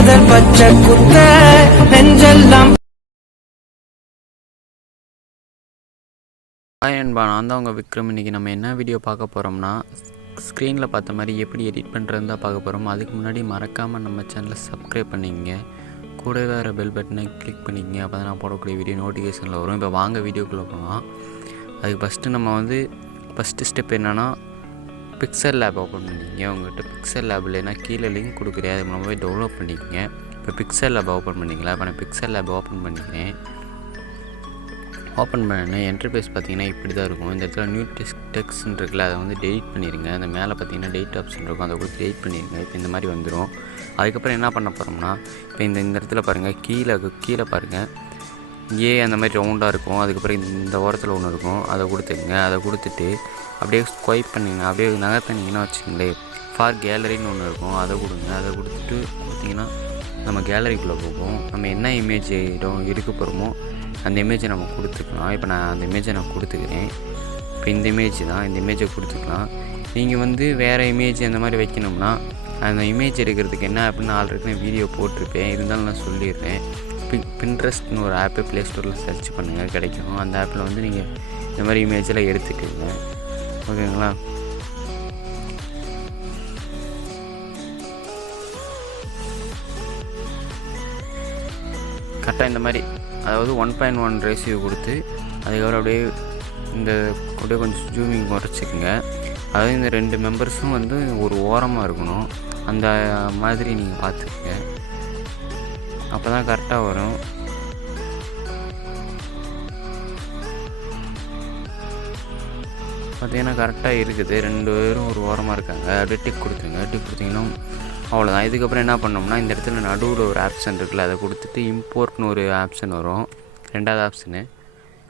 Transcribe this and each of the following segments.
காதல் பச்சை குத்த நெஞ்செல்லாம். ஹாய் அன்பா, நான் தான் உங்கள் விக்ரம். இன்றைக்கி நம்ம என்ன வீடியோ பார்க்க போகிறோம்னா, ஸ்க்ரீனில் பார்த்த மாதிரி எப்படி எடிட் பண்ணுறது தான் பார்க்க போகிறோம். அதுக்கு முன்னாடி மறக்காமல் நம்ம சேனலை சப்ஸ்கிரைப் பண்ணிக்கங்க, கூட வேறு பெல் பட்டனை கிளிக் பண்ணிக்கங்க. அப்போ தான் நான் போடக்கூடிய வீடியோ நோட்டிஃபிகேஷனில் வரும். இப்போ வாங்க வீடியோக்குள்ளே போகலாம். அதுக்கு ஃபஸ்ட்டு நம்ம ஃபஸ்ட்டு ஸ்டெப் என்னென்னா, பிக்சல் லேப் ஓப்பன் பண்ணிக்கங்க. உங்கள்கிட்ட பிக்சல் லேப் இல்லைன்னா கீழே லிங்க் கொடுக்குறேன், அது நம்ம போய் டவுன்லோட் பண்ணிக்கங்க. இப்போ பிக்சல் லேப் ஓப்பன் பண்ணிக்கலாம். இப்போ நான் பிக்சல் லேப் ஓப்பன் பண்ணிக்கிறேன். ஓப்பன் பண்ணேன். இன்டர்ஃபேஸ் பார்த்தீங்கன்னா இப்படி தான் இருக்கும். இந்த இடத்துல நியூ டெக்ஸ்ட்னு இருக்குல்ல, அதை வந்து டெலிட் பண்ணிடுங்க. அந்த மேலே பார்த்தீங்கன்னா டெலிட் ஆப்ஷன் இருக்கும், அதை கொடுத்து டெலிட் பண்ணிடுங்க. இப்போ இந்த மாதிரி வந்துடும். அதுக்கப்புறம் என்ன பண்ண போகிறோம்னா, இப்போ இந்த இடத்துல பாருங்கள், கீழே பாருங்கள், ஏ அந்த மாதிரி ரவுண்டாக இருக்கும். அதுக்கப்புறம் இந்த ஓரத்தில் ஒன்று இருக்கும், அதை கொடுத்துக்குங்க. அதை கொடுத்துட்டு அப்படியே ஸ்வைப் பண்ணிங்க, அப்படியே நகர்த்தினீங்கன்னா வச்சுங்களேன், ஃபார் கேலரின்னு ஒன்று இருக்கும், அதை கொடுங்க. அதை கொடுத்திங்கன்னா நம்ம கேலரிக்குள்ளே போகும். நம்ம என்ன இமேஜ் இருக்க போகிறோமோ அந்த இமேஜை நம்ம கொடுத்துக்கலாம். இப்போ நான் அந்த இமேஜை கொடுத்துக்கிறேன். இப்போ இந்த இமேஜ் தான், இந்த இமேஜை கொடுத்துக்கலாம். நீங்கள் வேறு இமேஜ் அந்த மாதிரி வைக்கணும்னா, அந்த இமேஜ் எடுக்கிறதுக்கு என்ன ஆப்னு ஆல்ரெடி வீடியோ போட்டிருப்பேன், இருந்தாலும் நான் சொல்லிடுறேன். பின்ட்ரெஸ்ட்னு ஒரு ஆப்பு ப்ளே ஸ்டோரில் சர்ச் பண்ணுங்கள், கிடைக்கும். அந்த ஆப்பில் நீங்கள் இந்த மாதிரி இமேஜெல்லாம் எடுத்துக்கோங்க, ஓகேங்களா? கரெக்டாக இந்த மாதிரி, அதாவது 1.1 ரேஷியோ கொடுத்து, அதுக்கப்புறம் அப்படியே கொஞ்சம் ஜூமிங் குறைச்சிக்கோங்க. அதாவது இந்த 2 மெம்பர்ஸும் ஒரு ஓரமாக இருக்கணும், அந்த மாதிரி நீங்கள் பார்த்துக்கங்க. அப்போ தான் கரெக்டாக வரும். பார்த்தீங்கன்னா கரெக்டாக இருக்குது. 2 பேரும் ஒரு ஓரமாக இருக்காங்க. அப்படியே டிக் கொடுத்துருங்க. டிக் கொடுத்தீங்கன்னா அவ்வளோதான். இதுக்கப்புறம் என்ன பண்ணோம்னா, இந்த இடத்துல நடுவில் ஒரு ஆப்ஷன் இருக்குல்ல, அதை கொடுத்துட்டு இம்போர்ட்னு ஒரு ஆப்ஷன் வரும், 2வது ஆப்ஷனு.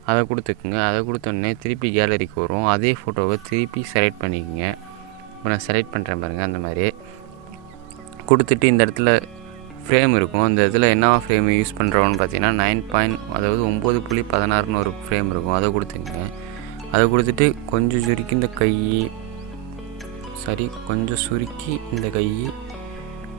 அதை கொடுத்துக்குங்க. அதை கொடுத்தோடனே திருப்பி கேலரிக்கு வரும். அதே ஃபோட்டோவை திருப்பி செலக்ட் பண்ணிக்கோங்க. இப்போ நான் செலக்ட் பண்ணுறேன் பாருங்கள். அந்த மாதிரி கொடுத்துட்டு இந்த இடத்துல ஃப்ரேம் இருக்கும். அந்த இதில் என்ன ஃப்ரேம் யூஸ் பண்ணுறோன்னு பார்த்தீங்கன்னா 9.16ன்னு ஒரு ஃப்ரேம் இருக்கும், அதை கொடுத்துங்க. அதை கொடுத்துட்டு கொஞ்சம் சுருக்கி கொஞ்சம் சுருக்கி இந்த கை,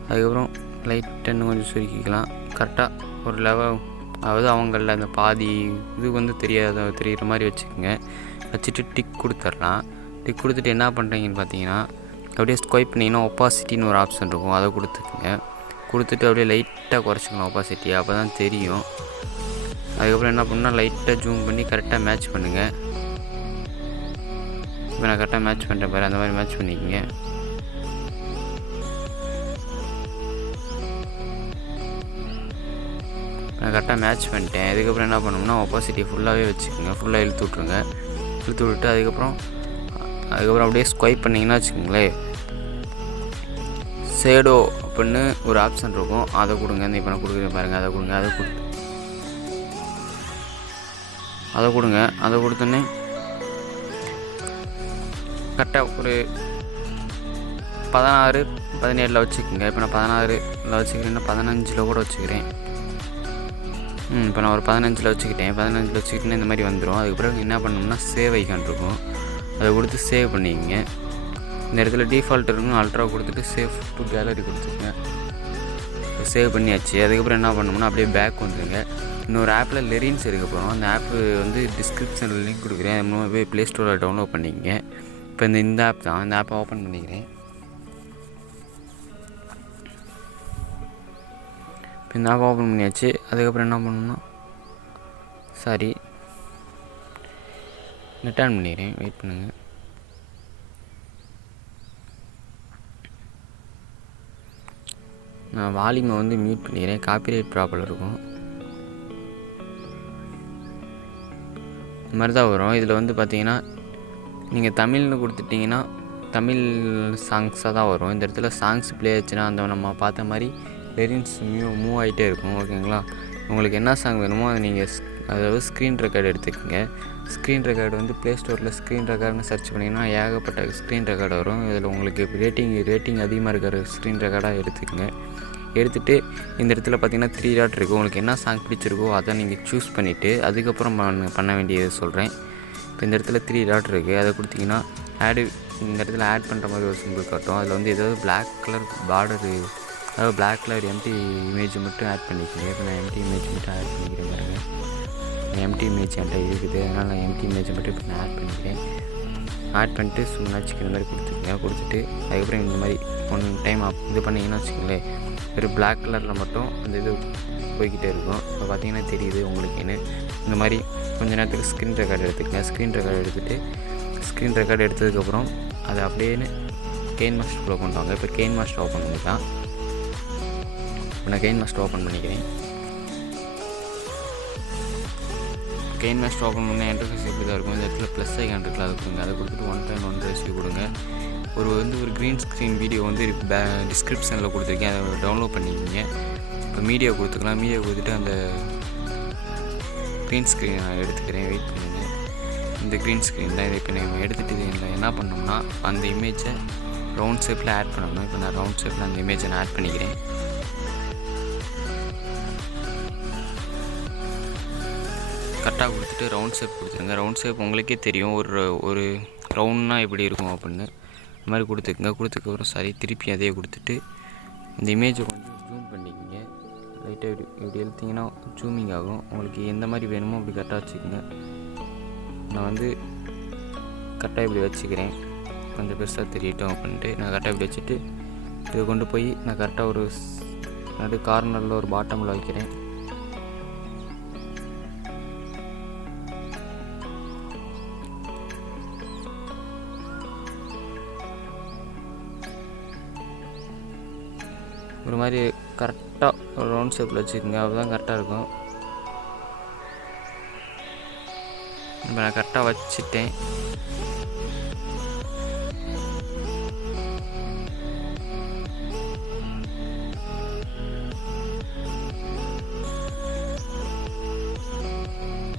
அதுக்கப்புறம் லைட்டாக கொஞ்சம் சுருக்கிக்கலாம். கரெக்டாக ஒரு லெவல், அதாவது அவங்களில் அந்த பாதி இது தெரிகிற மாதிரி வச்சுக்கோங்க. வச்சுட்டு டிக் கொடுத்துடலாம். டிக் கொடுத்துட்டு என்ன பண்ணுறீங்கன்னு பார்த்தீங்கன்னா, அப்படியே ஸ்வைப் பண்ணிங்கன்னா ஒப்பாசிட்டின்னு ஒரு ஆப்ஷன் இருக்கும், அதை கொடுத்துக்குங்க. கொடுத்துட்டு அப்படியே லைட்டாக குறைச்சிக்கணும் ஒப்பாசிட்டியை, அப்போ தான் தெரியும். அதுக்கப்புறம் என்ன பண்ணால் லைட்டாக ஜூம் பண்ணி கரெக்டாக மேட்ச் பண்ணுங்கள். இப்போ நான் கரெக்டாக மேட்ச் பண்ணுறேன் பாரு, அந்த மாதிரி மேட்ச் பண்ணிக்கோங்க. நான் கரெக்டாக மேட்ச் பண்ணிட்டேன். அதுக்கப்புறம் என்ன பண்ணோம்னா, ஒப்பாசிட்டி ஃபுல்லாகவே வச்சுக்கோங்க, ஃபுல்லாக இழுத்து விட்ருங்க. இழுத்து விட்டு அதுக்கப்புறம் அப்படியே ஸ்வைப் பண்ணிங்கன்னா வச்சுக்கோங்களேன், ஷேடோ அப்படின்னு ஒரு ஆப்ஷன் இருக்கும், அதை கொடுங்க. இப்போ நான் கொடுக்குறேன் பாருங்கள், அதை கொடுங்க. அதை கொடுத்தோன்னே கரெக்டாக ஒரு 16-17 வச்சுக்கோங்க. இப்போ நான் 16 வச்சுக்கிறேன்னா 15 கூட வச்சுக்கிறேன். இப்போ நான் ஒரு 15 வச்சுக்கிட்டேன். 15 வச்சுக்கிட்டேன்னா இந்த மாதிரி வந்துடும். அதுக்கப்புறம் என்ன பண்ணோம்னா, சேவ் ஐக்கான் இருக்கும், அதை கொடுத்து சேவ் பண்ணிக்கங்க. இந்த இடத்துல டிஃபால்ட் இருக்கும், அல்ட்ரா கொடுத்துட்டு சேவ் டு கேலரி கொடுத்துருங்க. சேவ் பண்ணியாச்சு. அதுக்கப்புறம் என்ன பண்ணோம்னா, அப்படியே பேக் வந்துடுங்க. இன்னொரு ஆப்பில் லெரின்ஸ் இருக்க போகிறோம். அந்த ஆப்பு டிஸ்கிரிப்ஷனில் லிங்க் கொடுக்குறேன், அது மூலமாக போய் ப்ளே ஸ்டோரில் டவுன்லோட் பண்ணிக்கங்க. இப்போ இந்த ஆப் தான், இந்த ஆப்பை ஓப்பன் பண்ணிக்கிறேன். இப்போ இந்த ஆப்பை ஓப்பன் பண்ணியாச்சு. அதுக்கப்புறம் என்ன பண்ணணும்னா, ரிட்டர்ன் பண்ணிக்கிறேன், வெயிட் பண்ணுங்கள். நான் வால்யூமை மியூட் பண்ணிக்கிறேன், காப்பிரைட் ப்ராப்ளம் இருக்கும். இந்த மாதிரி தான் வரும். இதில் பார்த்தீங்கன்னா, நீங்கள் தமிழ்னு கொடுத்துட்டிங்கன்னா தமிழ் சாங்ஸாக தான் வரும். இந்த இடத்துல சாங்ஸ் ப்ளே ஆச்சுன்னா அந்த நம்ம பார்த்த மாதிரி லெரின்ஸ் மூவ் ஆகிட்டே இருக்கும், ஓகேங்களா? உங்களுக்கு என்ன சாங் வேணுமோ அதை நீங்கள் அதாவது ஸ்க்ரீன் ரெக்கார்டு எடுத்துக்கோங்க. ஸ்க்ரீன் ரெக்கார்டு ப்ளே ஸ்டோரில் ஸ்க்ரீன் ரெக்கார்டுன்னு சர்ச் பண்ணிங்கன்னா ஏகப்பட்ட ஸ்க்ரீன் ரெக்கார்டு வரும். இதில் உங்களுக்கு ரேட்டிங் அதிகமாக இருக்கிற ஸ்க்ரீன் ரெக்கார்டாக எடுத்துக்கோங்க. எடுத்துகிட்டு இந்த இடத்துல பார்த்தீங்கன்னா 3 டாட் இருக்குது. உங்களுக்கு என்ன சாங் பிடிச்சிருக்கோ அதை நீங்கள் சூஸ் பண்ணிவிட்டு அதுக்கப்புறம் பண்ண வேண்டியது சொல்கிறேன். இப்போ இந்த இடத்துல 3 டாட் இருக்குது, அதை கொடுத்திங்கன்னா இந்த இடத்துல ஆட் பண்ணுற மாதிரி ஒரு சிம்பிள் காட்டும். அதில் ஏதாவது பிளாக் கலர் பார்டரு அதாவது பிளாக் கலர் எம்டி இமேஜ் மட்டும் ஆட் பண்ணிக்கிறேன். இப்போ நான் எம்டி இமேஜ் மட்டும் ஆட் பண்ணிக்கிறேன் பாருங்கள். எம்டி இமேஜ் என்கிட்ட இருக்குது, அதனால் நான் எம்டி இமேஜை மட்டும் இப்போ நான் ஆட் பண்ணிக்கிறேன். ஆட் பண்ணிட்டு சும்மா வச்சுக்கிற மாதிரி கொடுத்துருங்க. கொடுத்துட்டு அதுக்கப்புறம் இந்த மாதிரி ஒன் டைம் இது பண்ணிங்கன்னா வச்சுக்கோங்களேன், ஒரு பிளாக் கலரில் மட்டும் அந்த இது போய்கிட்டே இருக்கும். இப்போ பார்த்தீங்கன்னா தெரியுது உங்களுக்குன்னு. இந்த மாதிரி கொஞ்சம் நேரத்துக்கு ஸ்க்ரீன் ரெக்கார்டு எடுத்துக்கங்க. ஸ்க்ரீன் ரெக்கார்டு எடுத்துகிட்டு ஸ்க்ரீன் ரெக்கார்டு எடுத்ததுக்கப்புறம் அதை அப்படியே Kinemaster கொண்டு வாங்க. இப்போ Kinemaster ஓப்பன் பண்ணிக்கலாம். இப்போ நான் Kinemaster ஓப்பன் பண்ணிக்கிறேன். Kinemaster ஓப்பன் பண்ண இன்டர்ஃபேஸ் இப்படி தான் இருக்கும். இந்த இடத்துல ப்ளஸ் ஐகான் இருக்குல்ல, அது கொடுங்க. அதை கொடுத்துட்டு 1.1 ரேஷியோ கொடுங்க. ஒரு க்ரீன் ஸ்க்ரீன் வீடியோ வந்து டிஸ்கிரிப்ஷனில் கொடுத்துருக்கேன், அதை டவுன்லோட் பண்ணிக்கிங்க. இப்போ மீடியா கொடுத்துக்கலாம். மீடியா கொடுத்துட்டு அந்த க்ரீன் ஸ்க்ரீன் நான் எடுத்துக்கிறேன். வெயிட் பண்ணுங்கள். இந்த க்ரீன் ஸ்க்ரீன் தான். இதை இப்போ நம்ம எடுத்துகிட்டு இதில் என்ன பண்ணோம்னா அந்த இமேஜை ரவுண்ட் ஷேப்பில் ஆட் பண்ணணும். இப்போ நான் ரவுண்ட் ஷேப்பில் அந்த இமேஜை நான் ஆட் பண்ணிக்கிறேன். கரெக்டாக கொடுத்துட்டு ரவுண்ட் ஷேப் கொடுத்துருங்க. ரவுண்ட் ஷேப் உங்களுக்கே தெரியும் ஒரு ரவுண்ட்னா எப்படி இருக்கும் அப்படின்னு. இந்த மாதிரி கொடுத்துக்குங்க. கொடுத்ததுக்கப்புறம் திருப்பி அதே கொடுத்துட்டு இந்த இமேஜை கொஞ்சம் ஜூம் பண்ணிக்கிங்க. லைட்டாக இப்படி எழுத்திங்கன்னா ஜூமிங் ஆகும். உங்களுக்கு எந்த மாதிரி வேணுமோ அப்படி கரெக்டாக வச்சுக்கோங்க. நான் வந்து கரெக்டாக இப்படி வச்சுக்கிறேன். கொஞ்சம் பெருசாக தெரியட்டும் அப்படின்ட்டு நான் கரெக்டாக இப்படி வச்சுட்டு இதை கொண்டு போய் நான் கரெக்டாக ஒரு நடு கார்னரில் ஒரு பாட்டமில் வைக்கிறேன். ஒரு மாதிரி கரெக்டாக ஒரு ரவுண்ட் ஷேப்பில் வச்சுக்கோங்க. அதுதான் கரெக்டாக இருக்கும். இப்போ நான் கரெக்டாக வச்சுட்டேன்.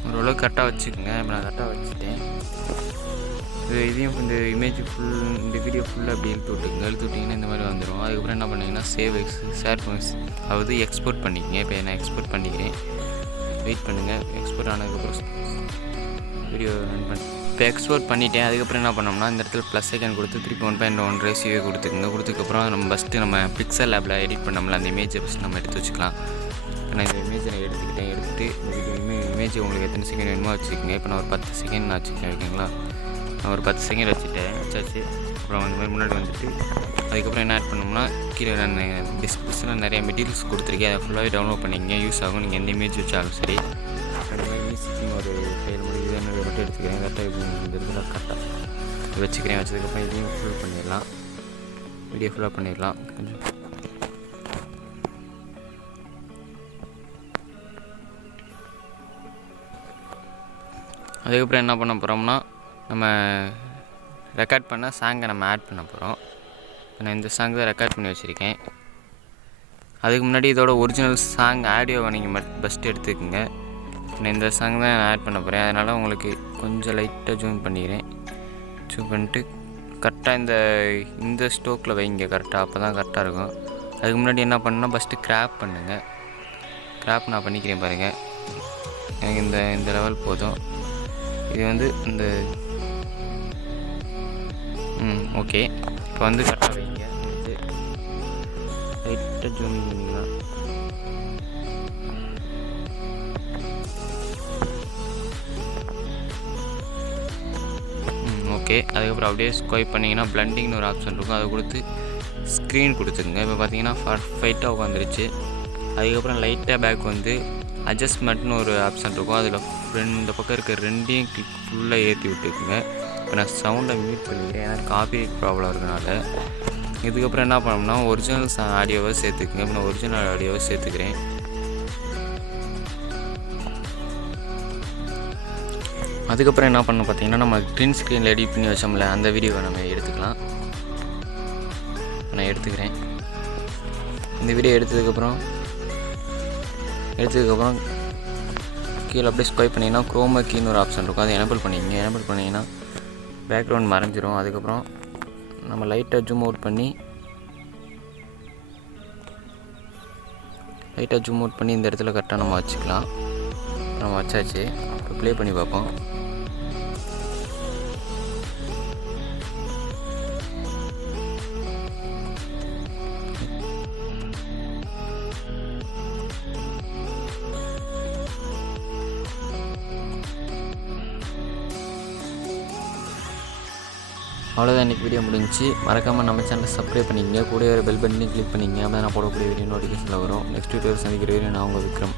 ஓரளவுக்கு கரெக்டாக வச்சுக்கோங்க. இப்போ நான் கரெக்டாக வச்சுட்டேன். இதையும் இந்த இமேஜ் இந்த வீடியோ ஃபுல்லாக அப்படி இழுத்து விட்டிங்கன்னா இந்த மாதிரி வந்துடும். அதுக்கப்புறம் என்ன பண்ணிங்கன்னா ஷேர் அதாவது எக்ஸ்போர்ட் பண்ணிக்கங்க. இப்போ நான் எக்ஸ்போர்ட் பண்ணிக்கிறேன். வெயிட் பண்ணுங்கள். எக்ஸ்போர்ட் ஆனதுக்கப்புறம் வீடியோ ரன் பண்ணி இப்போ எக்ஸ்போர்ட் பண்ணிவிட்டேன். அதுக்கப்புறம் என்ன பண்ணோம்னா இந்த இடத்துல ப்ளஸ் ஐக்கான் கொடுத்து திருப்பி 1.1 ரேஷியோ கொடுத்துக்குங்க. கொடுத்ததுக்கப்புறம் நம்ம பிக்சல் லேபில் எடிட் பண்ணோம்ல, அந்த இமேஜை ஃபஸ்ட் நம்ம எடுத்து வச்சுக்கலாம். இப்போ நான் இந்த இமேஜை நான் எடுத்துகிட்டு இந்த இமேஜ் உங்களுக்கு எத்தனை செகண்ட் வேணுமோ வச்சுக்கோங்க. இப்போ நான் ஒரு 10 செகண்ட் நான் வச்சுக்கேன். ஓகேங்களா, நான் ஒரு 10 செகண்ட் வச்சாச்சு. அப்புறம் இந்த மாதிரி முன்னாடி வந்துட்டு அதுக்கப்புறம் என்ன ஆட் பண்ணோம்னா கீழே நான் டிஸ்கிரிப்ஷனில் நிறைய மெட்டீரியல்ஸ் கொடுத்துருக்கேன். அதை ஃபுல்லாகவே டவுன்லோட் பண்ணிங்க. யூஸ் ஆகும். நீங்கள் எந்த இமேஜ் வச்சாலும் சரி. அந்த மாதிரி மியூசிக்கிங் ஒரு ஃபைல் முடியுது மட்டும் எடுத்துக்கிறேன். கரெக்டாக இந்த இடத்துல கரெக்டாக வச்சுக்கிறேன். வச்சதுக்கப்புறம் இதையும் ஃபுல் பண்ணிடலாம். வீடியோ ஃபுல்லாக பண்ணிடலாம். கொஞ்சம் அதுக்கப்புறம் என்ன பண்ண போகிறோம்னா நம்ம ரெக்கார்ட் பண்ண சாங்கை நம்ம ஆட் பண்ண போகிறோம். நான் இந்த சாங் தான் ரெக்கார்ட் பண்ணி வச்சுருக்கேன். அதுக்கு முன்னாடி இதோட ஒரிஜினல் சாங் ஆடியோவை நீங்கள் ஃபஸ்ட்டு எடுத்துக்கோங்க. நான் இந்த சாங் தான் ஆட் பண்ண போகிறேன். அதனால் உங்களுக்கு கொஞ்சம் லைட்டாக ஜூம் பண்ணிக்கிறேன். ஜூம் பண்ணிட்டு கரெக்டாக இந்த ஸ்டோக்கில் வைங்க கரெக்டாக. அப்போ தான் கரெக்டாக இருக்கும். அதுக்கு முன்னாடி என்ன பண்ணால் ஃபஸ்ட்டு கிராப் பண்ணுங்கள். கிராப் நான் பண்ணிக்கிறேன் பாருங்கள். எனக்கு இந்த லெவல் போதும். இது வந்து இந்த ஓகே. இப்போ வந்து கரெக்டாக வைங்க. லைட்டாக ஜூமிங் பண்ணிக்கலாம். ஓகே. அதுக்கப்புறம் அப்படியே ஸ்வைப் பண்ணிங்கன்னா பிளண்டிங்னு ஒரு ஆப்ஷன் இருக்கும். அதை கொடுத்து ஸ்க்ரீன் கொடுத்துக்குங்க. இப்போ பார்த்தீங்கன்னா பர்ஃபெக்டாக உட்காந்துருச்சு. அதுக்கப்புறம் லைட்டாக பேக் வந்து அட்ஜஸ்ட்மெண்ட்னு ஒரு ஆப்ஷன் இருக்கும். அதில் இந்த பக்கம் இருக்க ரெண்டையும் கிளிக் ஃபுல்லாக ஏற்றி விட்டுக்குங்க. இப்போ நான் சவுண்டை மியூட் பண்ணிக்கிறேன். ஏன்னா காப்பிரைட் ப்ராப்ளம் இருக்கனால. இதுக்கப்புறம் என்ன பண்ணோம்னா ஒரிஜினல் ஆடியோவை சேர்த்துக்குங்க. இப்போ நான் ஒரிஜினல் ஆடியோவை சேர்த்துக்கிறேன். அதுக்கப்புறம் என்ன பண்ணணும் பார்த்தீங்கன்னா நம்ம க்ரீன் ஸ்க்ரீனில் எடிட் பண்ணி வச்சோம்ல, அந்த வீடியோவை நம்ம எடுத்துக்கலாம். நான் எடுத்துக்கிறேன். இந்த வீடியோ எடுத்ததுக்கப்புறம் கீழே அப்படியே ஸ்வைப் பண்ணிங்கன்னா குரோமா கீன்னு ஒரு ஆப்ஷன் இருக்கும். அதை எனேபிள் பண்ணிக்கங்க. எனேபிள் பண்ணிங்கன்னா பேக்ரவுண்ட் மறைஞ்சிரும். அதுக்கப்புறம் நம்ம லைட்டாக ஜூம் அவுட் பண்ணி இந்த இடத்துல கரெக்டாக நம்ம வச்சுக்கலாம். நம்ம வச்சாச்சு. இப்போ ப்ளே பண்ணி பார்ப்போம். அவ்வளோதான் இன்றைக்கி வீடியோ முடிஞ்சிச்சு. மறக்காமல் நம்ம சேனலை சப்ஸ்கிரைப் பண்ணிக்கங்க, கூட ஒரு பெல் பட்டனையும் கிளிக் பண்ணிக்கங்க. அப்போ நான் போடக்கூடிய வீடியோ நோட்டிஃபிகேஷனில் வரும். நெக்ஸ்ட் வீடியோ சந்திக்கிற வீடியோ நான் உங்கள் விக்ரம்.